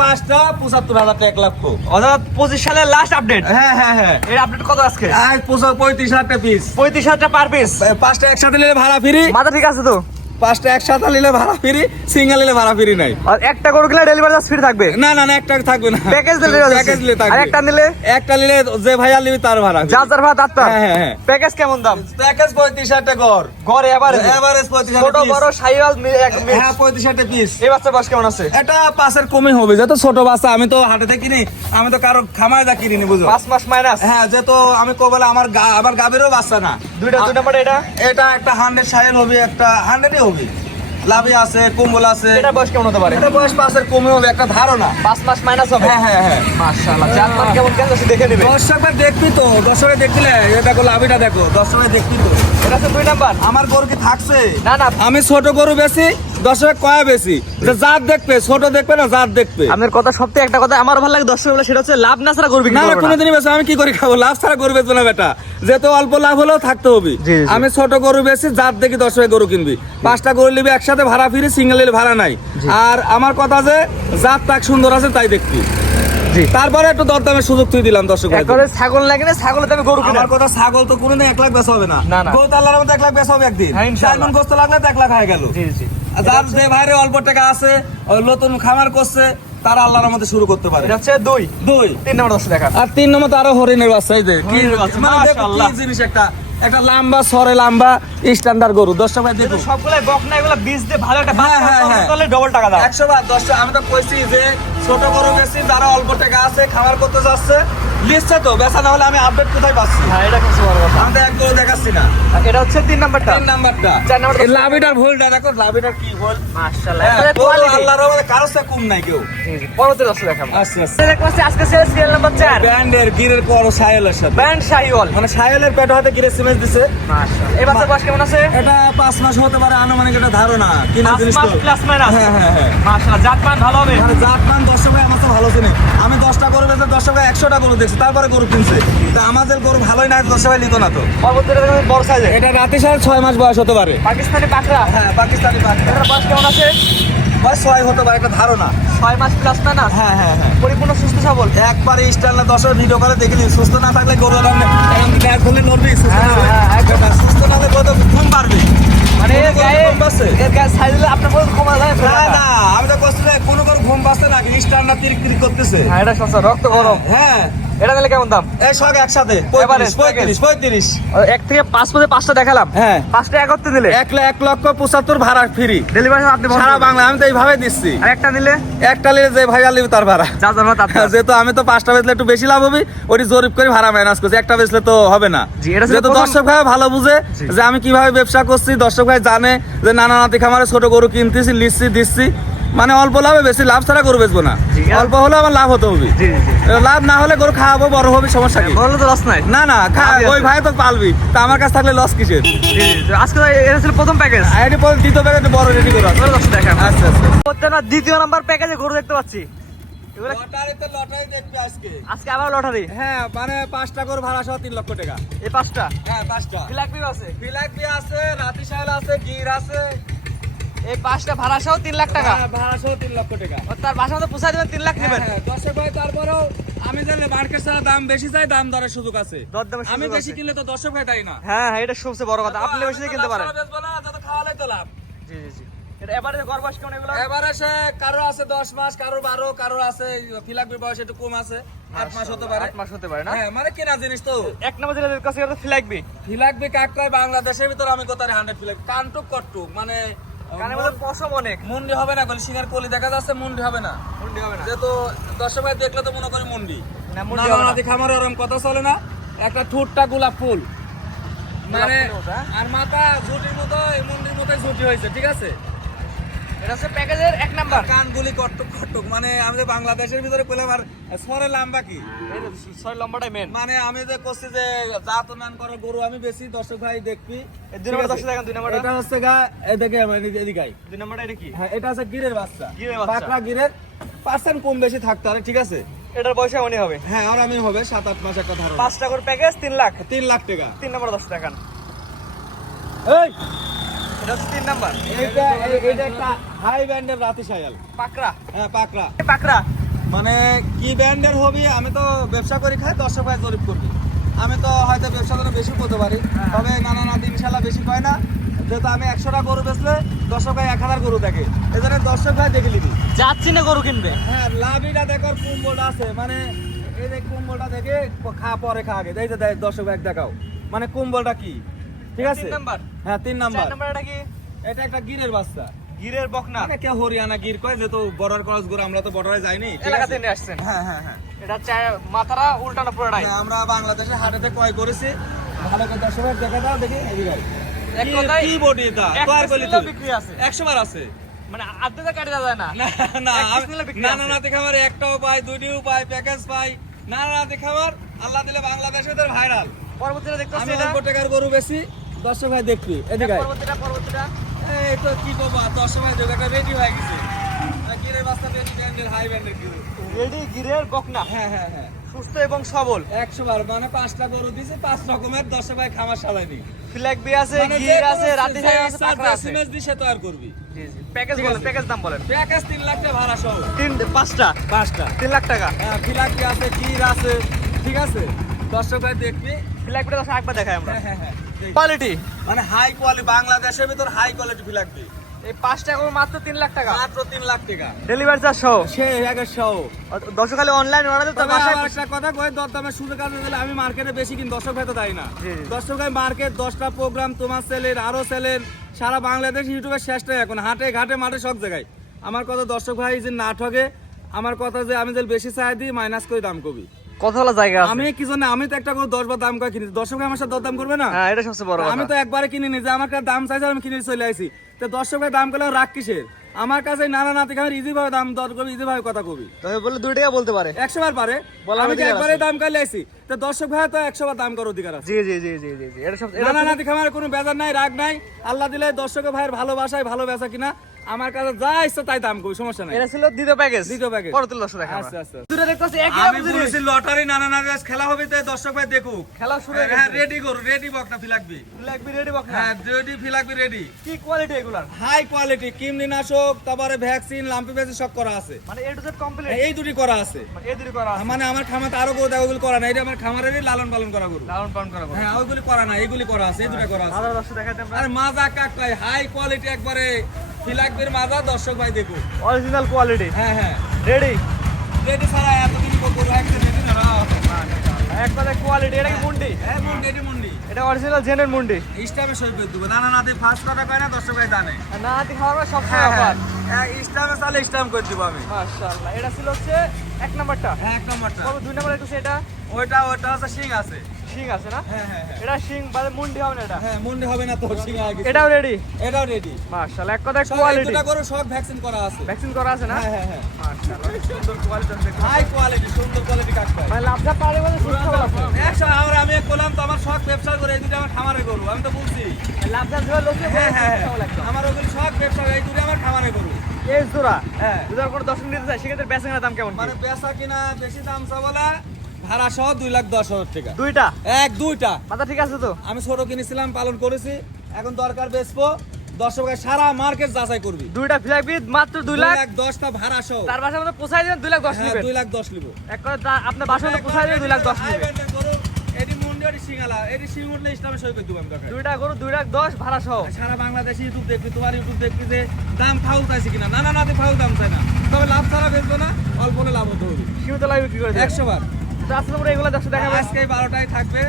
পাঁচটা ৭৫,০০০ টাকা, ১ লক্ষ। অর্থাৎ 25 সালের লাস্ট আপডেট। হ্যাঁ হ্যাঁ হ্যাঁ, এর আপডেট কত আজকে? ৩৫,০০০ টাকা পিস। 35,000 টাকা পার পিস। পাঁচটা একসাথে নিলে ভাড়া ফ্রি। মাথা ঠিক আছে তো? পাঁচটা একসাথে নিলে ভাড়া ফ্রি, সিঙ্গেল নিলে ভাড়া ফ্রি নাই। আর একটা গরু কিনলে ডেলিভারি চার্জ ফ্রি থাকবে? না না না, একটা থাকবে না, প্যাকেজ দিলে প্যাকেজ নিলে আর থাকবে। একটা নিলে? একটা নিলে যে ভাইয়া নিবি তার ভাড়া। যার ভাড়া তার। হ্যাঁ হ্যাঁ হ্যাঁ। প্যাকেজ কেমন দাম? প্যাকেজ ৩৫,০০০ টাকা গড়। ঘরে এভারেজ? এভারেজ 35,০০০ ছোট বড় সাইওয়াল হ্যাঁ 35,০০০ টাকা পিস। এই বাচ্চার বয়স কেমন আছে? এটা পাঁচের কমে হবে, যেহেতু ছোট বাচ্চা, আমি তো হাটেতে কিনি, আমি তো কারো খামারে যা কিনি বুঝো। 5 মাস মাইনাস। হ্যাঁ, যেহেতু আমি কবলে আমার গাভীরও বাচ্চা না। দুই নাম্বার এটা একটা 100 সাইল হবে, একটা 100ই হবে। লাভি আছে, কম্বল আছে। এটা বয়স কেমন হতে পারে? এটা বয়স পাঁচের কমে হবে, একটা ধারণা। 5 মাস মাইনাস হবে। হ্যাঁ হ্যাঁ হ্যাঁ, মাশাআল্লাহ। জাত মান কেমন আছে দেখে নেবে। দর্শকরা দেখবি তো, দর্শকরা দেখলে এটা দেখো, লাভিটা দেখো, দর্শকরা দেখবি তো। এটা হচ্ছে 2 নাম্বার। আমার গরু কি থাকছে? না না, আমি ছোট গরু বেশি, দর্শক কয়া বেশি, যে জাত দেখবে, ছোট দেখবে না জাত দেখবে। আপনার কথা সবথেকে একটা কথা আমার ভালো লাগে দর্শক বলে, সেটা হচ্ছে লাভ না ছাড়া গরু বিক্রি না না, করবে না। কোনোদিনই বেশি আমি কি করে খাবো? লাভ ছাড়া গরু বেচবো না বেটা, যেহেতু অল্প লাভ হলেও থাকতে হবে। জি, জি। আমি ছোট গরু বেশি, জাত দেখি দর্শক গরু কিনবি। 5টা গরু নিবি একসাথে, ভাড়া ফিরি, সিঙ্গেল নিলে ভাড়া নাই। আর আমার কথা যে জাত তাক সুন্দর আছে তাই দেখবি। জি। তারপরে একটু দরদামের সুযোগ তুই দিলাম দর্শক ভাই। একবারে ছাগল লাগে না, ছাগলের দামে গরু কিনা। আমার কথা, ছাগল তো কোনোদিন 1 লাখ বেচা হবে না। না, না। গরু তো আল্লাহর মধ্যে 1 লাখ বেচা হবে একদিন। হ্যাঁ, ইনশাআল্লাহ। 4 মণ গোস্ত লাগলে তো 1 লাখ হয়ে গেল। জি জি। যার যে ভাইরে অল্প টাকা আছে, ওই নতুন খামার করছে, তারা আল্লাহর মধ্যে শুরু করতে পারে। এটা হচ্ছে 2 দুই 3 নাম্বার দর্শক দেখা। আর 3 নম্বর তো আরো হরিণের বাচ্চা। এই যে কি হরিণের বাচ্চা, মানে দেখো মাশাআল্লাহ। কি জিনিস, একটা লম্বা সরে লম্বা স্ট্যান্ডার্ড গরু। দর্শক ভাই দেখো, সবগুলাই বকনা, এগুলা বীজ দিয়ে ভালো একটা হ্যাঁ, বাচ্চা হ্যাঁ, হ্যাঁ। করলে ডবল টাকা দাও। 100 বার 10টা। আমি তো কইছি যে ছোট গরু বেশি, যারা অল্প টাকা আছে, খামার করতে যাচ্ছে, লিস্টে তো বেচা না হলে আমি আপডেট কোথায় পাচ্ছি? হ্যাঁ, এটা খুব বড় কথা। আমি তো এক গরু দেখাচ্ছি না। এটা হচ্ছে 3 নাম্বারটা। 3 নাম্বারটা, 4 নাম্বারটা এই লাভিটার ভুলটা দেখো, লাভিটার কি ভুল। মাশাআল্লাহ। হ্যাঁ, একবারে গরু কোয়ালিটি। আল্লাহর রহমতে কারো চেয়ে কম নাই কেউ। জি জি। পরবর্তী দর্শক দেখাবো। আচ্ছা আচ্ছা। এটা দেখতে পাচ্ছি আজকে সেলস সিরিয়াল নাম্বার 4 ব্যান্ডের গিরের করো সায়েলের সাথে, ব্যান্ড শাহিওয়াল। মানে সায়েলের পেট হতে গিরে সিমেন্ট দিছে। মাশাআল্লাহ। এই বাচ্চার বয়স কেমন আছে? এটা 5 মাস হতে পারে আনুমানিক, একটা ধারণা কিনা 5 জিনিস মাস তো। Plus minus. হ্যাঁ হ্যাঁ হ্যাঁ, মাশাআল্লাহ। জাত মান ভালো হবে। মানে জাতমান দর্শক ভাই আমার তো ভালো চিনে। আমি 10টা গরু বেচে দর্শক ভাই 100টা গরু দেখছি, তারপরে গরু কিনছে। তা আমাদের গরু ভালোই না, দর্শক ভাই নিত না তো। পরবর্তীটা দেখুন বড় সাইজের। এটা রাতে 6 মাস বয়স হতে পারে। পাকিস্তানি পাকড়া। হ্যাঁ, পাকিস্তানি পাখি। এটার বয়স কেমন আছে? বয়স 6 হতে পারে, একটা ধারণা। 6 মাস প্লাস মাইনাস। হ্যাঁ হ্যাঁ হ্যাঁ, পরিপূর্ণ সুস্থ সবল। একবারে স্টাইলে দর্শক ভিডিও করে দেখিলি, সুস্থ না থাকলে গরু ব্যাগ খুলে নড়বি, সুস্থ না হলে একদম। সুস্থ না হলে গরু ঘুম পারবি। মানে এর কোনো গায়ে গরু ঘুম পাচ্ছে? এর গায়ে সাইজ হলে আপনার পর্যন্ত কমা যায় না না, আমি তো কষ্ট কোনো গরু ঘুম পাচ্ছে না, স্টান্ডার্ড তিরিক তিরিক করতেছে। হ্যাঁ, এটা সস্তা, রক্ত গরম। হ্যাঁ, এটা নিলে কেমন দাম? এই সব একসাথে Average, 35। 1 থেকে 5 পর্যন্ত 5টা দেখালাম। হ্যাঁ, 5টা একত্রে দিলে 1,75,000 ভাড়া ফ্রি ডেলিভারি আপনি বন্ধ সারা করবেন। বাংলা। আমি তো এইভাবে দিচ্ছি। আর একটা নিলে একটা নিলে যে ভাই আলিবি তার ভাড়া। যা যাবে তার। যেহেতু আমি তো 5টা বেচলে একটু বেশি লাভ হবে, ওটি জরিপ করে ভাড়া মাইনাস করছি। একটা বেচলে তো হবে না। জি, এটা ছিল যেহেতু প্রথম- দর্শক ভাই ভালো বুঝে জি। যে আমি কিভাবে ব্যবসা করছি, দর্শক ভাই জানে যে নানা নাতি খামারে ছোট গরু কিনতেছি, লিখছি, দিচ্ছি। মানে অল্প লাভে বেশি, লাভ ছাড়া গরু বেচবো না। জি, অল্প হলে আমার লাভ হতে হবে। জি জি। লাভ না হলে গরু খাওয়াবো, বড় হবে, সমস্যা কি? বললে তো লস নাই। না না, লাভই ওই আছে। ভাই তো পালবি, তা আমার কাছে থাকলে লস কিসের? জি জি। আজকে এটা ছিল প্রথম প্যাকেজ। আইডি পরে দ্বিতীয় প্যাকেট বড় রেডি করা। দেখান। আচ্ছা আচ্ছা। প্রত্যেকটা দ্বিতীয় নাম্বার প্যাকেজে গরু দেখতে পাচ্ছি। এগুলো লটারি দেখবি আজকে। আজকে আবার লটারি। হ্যাঁ, মানে 5টা করে ভাড়া সহ 3 লক্ষ টাকা। এই 5টা হ্যাঁ, 5টা। ফ্ল্যাগ বিও আছে। ফিলাকবি আছে, রাতি সাহেল আছে, গির আছে। এই 5টা ভাড়া সহ 3 লাখ টাকা। হ্যাঁ, ভাড়া সহ 3 লক্ষ টাকা। আর তার বাসার মধ্যে পোষায় দেবেন 3 লাখ নেবেন। হ্যাঁ, দর্শক ভাই তারপরেও আমি জানলে মার্কেট ছাড়া দাম বেশি চাই, দাম দরের সুযোগ আছে। দরদামের সুযোগ আমি বেশি আছে। কিনলে তো দর্শক ভাই তাই না। হ্যাঁ হ্যাঁ, এটা সবচেয়ে বড় কথা। আপনি বেশি দিয়ে কিনতে পারেন। লাভ ছাড়া বেচবো না, যত খাওয়ালেই তো লাভ। জি জি জি। এটা এবারে গড় বয়স কেমন এগুলো? এবারে সে কারো আছে 10 মাস, কারো 12, কারো আছে ফিলাকবির বয়স একটু কম আছে, 8 মাস হতে পারে। 8 মাস হতে পারে না? হ্যাঁ, মানে কেনা জিনিস তো। এক নম্বর যেটা কাছে এটা ফ্ল্যাগ বি। ফিলাকবি কাকটাই বাংলাদেশের ভিতর আমি কোথায় 100 ফিলাক কানটুক কটটুক, মানে কানের মধ্যে পশম অনেক। মুন্ডি হবে না, গলি সিংহের কলি দেখা যাচ্ছে, মুন্ডি হবে না। মুন্ডি হবে না। যেহেতু দর্শক ভাই দেখলে তো মনে করি মুন্ডি। না, মুন্ডি হবে না। নানানাতি খামারে ওরকম কথা চলে না। একটা ঠোঁটটা গোলাপ ফুল, মানে ফুল ওটা। আর মাথা ঝুটির মতো, এই মুন্ডির মতোই ঝুটি হয়েছে, ঠিক আছে। এটা হচ্ছে প্যাকেজের 1 নাম্বার। কানগুলি কটটুক কটটুক, মানে আমি যে বাংলাদেশের ভিতরে পেলাম। আর সরে লম্বা কি, এই 6 লম্বাটাই মেন। মানে আমি যে করছি যে জাত উন্নয়ন করার গরু আমি বেশি, দর্শক ভাই দেখবি। এই 2 নম্বর দর্শক দেখেন 2 নম্বরটা। এটা হচ্ছে গা, এদিকে এদিকে আই। 2 নম্বরটা এটা কি? হ্যাঁ, এটা আছে গিরের বাচ্চা, গিরের বাচ্চা। পাকড়া গিরের। পার্সেন্ট কম বেশি থাকতে পারে, ঠিক আছে। এটার বয়স এমনই হবে। হ্যাঁ, আর আমি হবে 7-8 মাস একটা ধারণা। 5টা করে প্যাকেজ 3 লাখ। 3 লাখ টাকা। 3 নম্বর দর্শক দেখান। এই এটা হচ্ছে 3 নাম্বার। এটা একটা হাই ব্যান্ডের রাতি সায়াল। পাকড়া। হ্যাঁ, পাকড়া। পাকড়া মানে কি ব্র্যান্ডের হবি, আমি তো ব্যবসা করি খাই, দর্শক ভাই জরিপ করবি। আমি তো হয়তো ব্যবসা করে বেশি করতে পারি, তবে নানা নাতি ইনশাল্লাহ বেশি কয় না, যেহেতু আমি 100টা গরু বেচলে দর্শক ভাই 1000 গরু দেখে, এই জন্য দর্শক ভাই দেখে নিবি। যাচ্ছি না গরু কিনবে। হ্যাঁ, লাভিটা দেখো, কুম্বলটা আছে, মানে এই যে কুম্বলটা দেখে পরে খা আগে, এই যে দর্শক ভাই দেখাও, মানে কুম্বলটা কি, ঠিক আছে? 3 নাম্বার। হ্যাঁ 3 নাম্বার। 4 নাম্বার এটা কি? এটা একটা গিরের বাচ্চা, গিরের বকনা। কে হরিয়ানা গির কয়, যেহেতু বর্ডার ক্রস গরু, আমরা তো বর্ডারে যাইনি, ঠিক এলাকা আছে? থেকে আসছেন। হ্যাঁ হ্যাঁ হ্যাঁ। এটা মাথারা উল্টানো পুরোটাই। হ্যাঁ, আমরা বাংলাদেশে হাটেতে ক্রয় করেছি, ভালো করে দর্শক ভাই দেখা দাও দেখি, এদিকে এক কথায় কি বডি এটা, এক কয় বলি পিস নিলেও তুই? বিক্রি আছে। 100 বার আছে। মানে আধা কাটে যায় না। না না, এক পিস নিলে বিক্রি না আছে। না দেখে আমার একটাও পাই, দুইটিও পাই, প্যাকেজ পাই, না না দেখে আমার আল্লাহ দিলে বাংলাদেশে তোর ভাইরাল। পরবর্তীটা দেখতে আমি পাচ্ছি এটা। অল্প টাকার গরু বেশি, দর্শক ভাই দেখবি, এদিকে আয়। পরবর্তীটা এই তো কি করবো, দর্শক ভাই দেখো, একটা রেডি হয়ে গেছে, গিরের বাচ্চা বেশি ব্র্যান্ডের, হাই ব্র্যান্ডের গির। রেডি গিরের বকনা, হ্যাঁ হ্যাঁ হ্যাঁ, সুস্থ এবং সবল। 100 বার, মানে 5টা গরু দিছে, 5 রকমের, দর্শক ভাই খামার সাজাইনি, ফ্ল্যাগ বি আছে, মানে গির আছে, রাতি থাকে আছে, পাকড়া আছে। এসএমএস দিয়ে সে তৈরি করবি। জি জি। প্যাকেজ ঠিক বলেন, আছে। প্যাকেজ দাম বলেন। প্যাকেজ 3 লাখ টাকা ভাড়া সহ, 5টা 3 লাখ টাকা। হ্যাঁ ফিলাকি আছে, গির আছে, ঠিক আছে? দর্শক ভাই দেখবি। ফ্ল্যাগ বিটা একবার দেখাই আমরা। হ্যাঁ হ্যাঁ হ্যাঁ, দেখবি। কোয়ালিটি মানে হাই কোয়ালিটি, বাংলাদেশের ভিতর হাই কোয়ালিটি ফিলাকবি, এই 5টা করে মাত্র 3 লাখ টাকা। মাত্র 3 লাখ টাকা, ডেলিভারি চার্জ সহ। সে একের সহ। দর্শক খালি অনলাইন অর্ডার দিতে তবে বাসায় আমার একটা কথা কই, দরদামের সুযোগ আছে দিলে আমি মার্কেটে বেশি কিন, দর্শক ভাই তো দেয় না। জি, জি। দর্শক ভাই মার্কেট 10টা প্রোগ্রাম তোমার সেলের, আরো সেলের, সারা বাংলাদেশ ইউটিউবের শেষটাই এখন, হাটে ঘাটে মাঠে সব জায়গায়। আমার কথা দর্শক ভাই যে না ঠকে, আমার কথা যে আমি যে বেশি চাই দিই, মাইনাস করে দাম কবি। কথা বলা জায়গা আছে। আমি কি জন্য, আমি তো একটা করে 10 বার দাম করে কিনি, দর্শক ভাই আমার সাথে দরদাম করবে না? হ্যাঁ, এটা সবচেয়ে বড় আমি কথা। তো একবারে কিনে নি, যে আমার কাছে দাম চাইছে আমি কিনে চলে আইছি, তো দর্শক ভাই দাম করলে রাগ কিসের? আমার কাছে নানা নাতি খাবার ইজি ভাবে দাম দর করবি, ইজি ভাবে কথা কবি, তবে বললে 2 টাকা বলতে পারে। 100 বার পারে, বলার আমি তো অধিকার একবারে আছে। দাম করলে আইছি, তো দর্শক ভাই তো 100 বার দাম করার অধিকার আছে। জি জি জি জি জি জি। এটা সব নানা নাতি খামারে কোনো বেজার নাই, রাগ নাই, আল্লাহ দিলে দর্শক ভাইয়ের ভালোবাসায় ভালো বেচা কিনা, আমার কাছে যা ইচ্ছা তাই দাম করি, সমস্যা নাই। এটা ছিল দ্বিতীয় প্যাকেজ। দ্বিতীয় package। পরবর্তী দর্শক দেখা আচ্ছা আচ্ছা। দুটো দেখতে পাচ্ছি একই আমি রকম জিনিস। বলেছি লটারি নানা নাতি খেলা হবে, তাই দর্শক ভাই দেখুক। খেলা শুরু হয়ে হ্যাঁ গেছে। রেডি করু, রেডি বকটা ফিলাকবি। ফ্ল্যাগ বি রেডি বকনা। হ্যাঁ রেডি ফিলাকবি, রেডি। কি কোয়ালিটি এগুলার? হাই কোয়ালিটি, কীটনাশক, তারপরে ভ্যাকসিন, লাম্পি ভ্যাকসিন সব করা আছে, মানে এ টু জেড কমপ্লিট। এই দুটি করা আছে। মানে এই দুটো করা আছে। মানে আমার খামাতে আরো গরু ওগুলো করা নাই, এটা আমার খামারেরই লালন পালন করা গরু। লালন পালন করা হবে। হ্যাঁ ওইগুলি করা নাই, এগুলি করা আছে, এই দুটো করা আছে। আরো দর্শক দেখাতে আমরা। আর মাজা কাক ভাই, হাই কোয়ালিটি একবারে ফিলাকবির মাজা, দর্শক ভাই দেখুন। Original quality. হ্যাঁ হ্যাঁ, রেডি। রেডি ছাড়া এতদিন গরু একদম রেডি না। একবারে কোয়ালিটি। এটা কি মুন্ডি? হ্যাঁ মুন্ডি, এটি মুন্ডি। এটা অরিজিনাল জেনের মুন্ডি। ইস্টামে সই করে দেবো, নানা নাতি ফার্স্ট কথা কয় না, দর্শক ভাই জানে। আর না হাতি খাওয়ার সব হ্যাঁ সময় হ্যাঁ, অফার। ইস্টামে চালে ইস্টাম করে দেবো আমি। মাশাআল্লাহ। এটা ছিল হচ্ছে 1 নাম্বারটা। হ্যাঁ 1 নম্বরটা। কত 2 নাম্বার একটু এটা ওইটা হচ্ছে শিং আছে। শিং আছে না? হ্যাঁ হ্যাঁ হ্যাঁ। এটা শিং বাদে মুন্ডি হবে না এটা? হ্যাঁ মুন্ডি হবে না তো, শিং আগে। এটাও রেডি। এটাও রেডি। মাশাআল্লাহ। এক কথায় সব কোয়ালিটি। দুটো গরু সব ভ্যাকসিন করা আছে। ভ্যাকসিন করা আছে না? হ্যাঁ হ্যাঁ হ্যাঁ, মাশাআল্লাহ। সুন্দর কোয়ালিটি দেখতে। হাই কোয়ালিটি, সুন্দর কোয়ালিটি কাক ভাই। মানে লাভটা পারে বলে সুস্থ আছে। 100 আমরা আমি বললাম তো আমার শখ ব্যবসা করে, এই দুটো আমার খামারে গরু, আমি তো বলছি। লাভটা দেওয়া লোকে হ্যাঁ হ্যাঁ হ্যাঁ, লাগবে। আমার ওগুলো শখ ব্যবসা, এই দুটো আমার খামারে গরু। এই জোড়া হ্যাঁ যদি আর কোনো দর্শক নিতে চায় সেক্ষেত্রে বেচা দাম কেমন? মানে বেচা কিনা বেশি দাম চাবলা, ভাড়া সহ 2,10,000 টাকা। দুইটা দুইটা মাথা ঠিক আছে তো? আমি ছোট কিনেছিলাম, পালন করেছি, এখন দরকার বেচবো, দর্শকের সারা মার্কেট যাচাই করবি। দুইটা ফ্ল্যাগ বি মাত্র 2 লাখ। 2,10,000 ভাড়া সহ। তার বাসার মধ্যে পোষাই দেন 2 লাখ 10 হ্যাঁ নেবেন। 2,10,000 নিব। এক কথা আপনার বাসার মধ্যে পোষাই দেন 2 লাখ 10 হাই নেবেন। ব্র্যান্ডের গরু, এটি মুন্ডি, এটি সিঙ্গালা, এটি সিং উঠলে ইসলামে সই করে দেবো আমি দরকার। দুইটা গরু 2 লাখ 10 ভাড়া সহ। সারা বাংলাদেশে ইউটিউব দেখবি, তোমার ইউটিউব দেখবি যে দাম ফাউল চাইছি কিনা, না না না ফাউল দাম চাই না, তবে লাভ ছাড়া বেচবো না, অল্প হলে লাভ হতে হবে। সীমিত লাভ বিক্রি করে দেন। 100 বার। তো আজকে আমরা এগুলো দর্শক দেখাবো। আজকে 12টায় থাকবে।